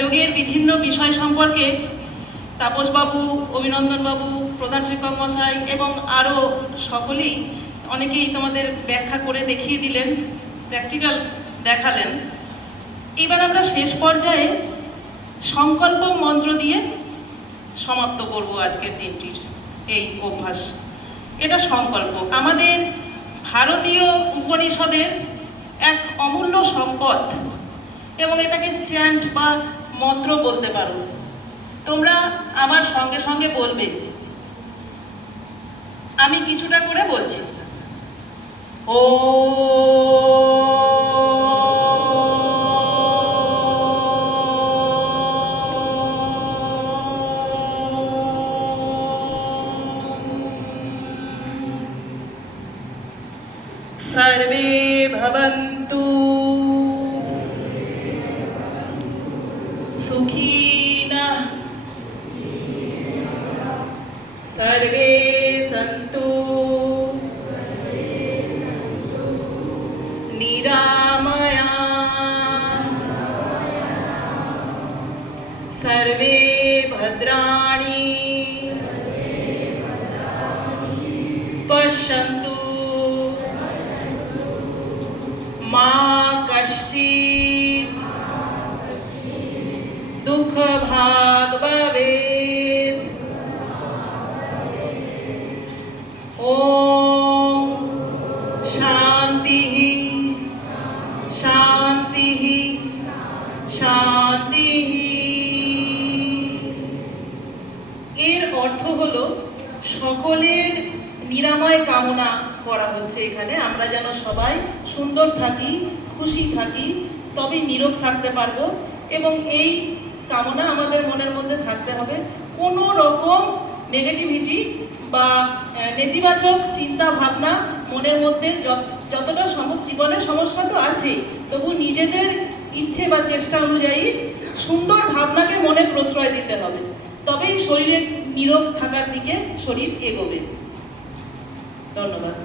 যোগের বিভিন্ন বিষয় সম্পর্কে তাপসবাবু, অভিনন্দনবাবু, প্রধান শিক্ষক মশাই এবং আরও সকলেই অনেকেই তোমাদের ব্যাখ্যা করে দেখিয়ে দিলেন, প্র্যাকটিক্যাল দেখালেন। এবার আমরা শেষ পর্যায়ে সংকল্প মন্ত্র দিয়ে সমাপ্ত করব আজকের দিনটির এই অভ্যাস। এটা সংকল্প আমাদের ভারতীয় উপনিষদের এক অমূল্য সম্পদ এবং এটাকে চ্যান্ট বা মন্ত্র বলতে পারো। তোমরা আমার সঙ্গে সঙ্গে বলবে, আমি কিছুটা করে বলছি। ও सर्वे भवन्तु सुखिनः, सर्वे सन्तु निरामयाः, सर्वे भद्राणि पश्यन्तु, मा कश्चित् दुःखभाग् भवेत्। ॐ शान्तिः शान्तिः शान्तिः। এর অর্থ হলো সকলের নিরাময় কামনা করা হচ্ছে এখানে। আমরা যেন সবাই সুন্দর থাকি, খুশি থাকি, তবে নীরব থাকতে পারবো। এবং এই কামনা আমাদের মনের মধ্যে থাকতে হবে। কোনো রকম নেগেটিভিটি বা নেতিবাচক চিন্তা ভাবনা মনের মধ্যে যতটা সম্ভব, জীবনের সমস্যা তো আছেই, তবু নিজেদের ইচ্ছে বা চেষ্টা অনুযায়ী সুন্দর ভাবনাকে মনে প্রশ্রয় দিতে হবে, তবেই শরীরে নীরব থাকার দিকে শরীর এগোবে। ধন্যবাদ।